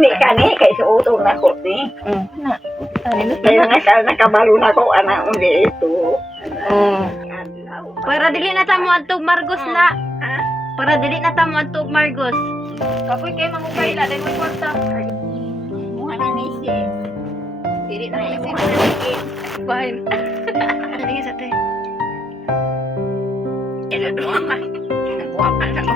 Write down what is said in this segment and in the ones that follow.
Ni kani kay suutong na ko ni. Na. Ano Kaya nakabalo na ko ana undi ito. Para dili na ta mo adtog Margos la. Para dili na ta mo adtog Margos. Kapoy kay mangukay la dai mo kwarta. Muha na ni si. Dili na Ay, ni muha na ni si. Fine. Sige sa te. Ito doon. Buwan pa na ko.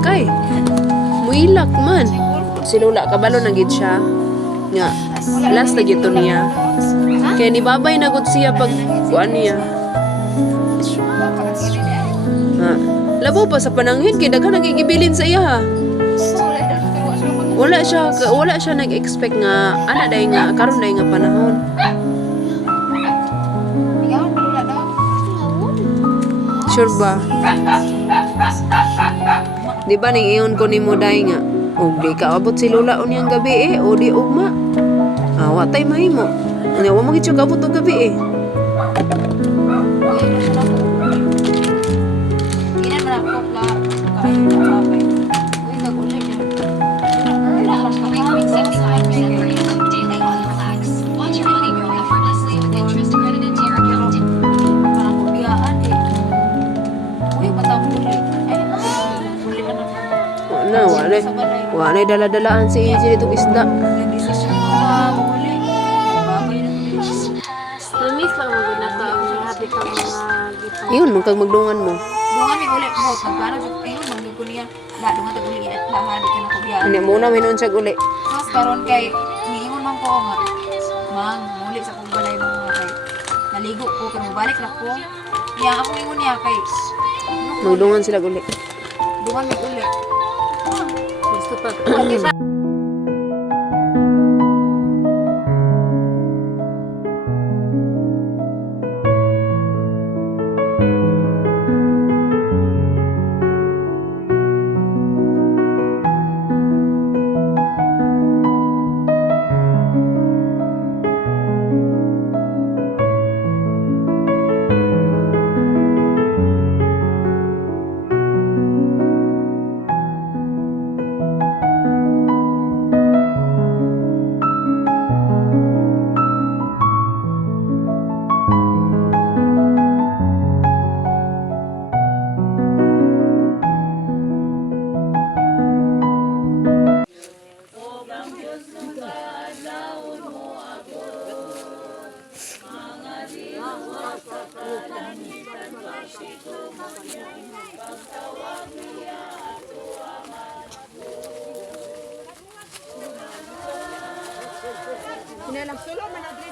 Kay muilak man si Lola kabalo na gid siya nga last na gito niya kaya ni babay na gud siya pag kuan niya ha labo pa sa pananghid kay daghan nagigibilin sa iya ha wala siya nag-expect nga ana day nga karon day nga panahon sure ba di ba ning iyon ko nimo day nga og di ka abot si Lola unyang gabi o di ugma wa tay mahimo nga wa mo gid abot og gabi Wala dala-dalaan si AJ itong isda. Ayun, magdungan mo. Dungan mi ulit mo. Magkano jud ayun mangyud ko niya. Da dungan tag uli at lahat ka na ko biya. Ano muna minon siya uli. Tapos karon kay niingon man ko nga. Mang, muli sa kong balay mo nga kay. Naligo ko kay mabalik ra ko. Niya ako ingon niya kay. Magdungan sila uli. Dungan mi uli. Gusto pa. Sila lang.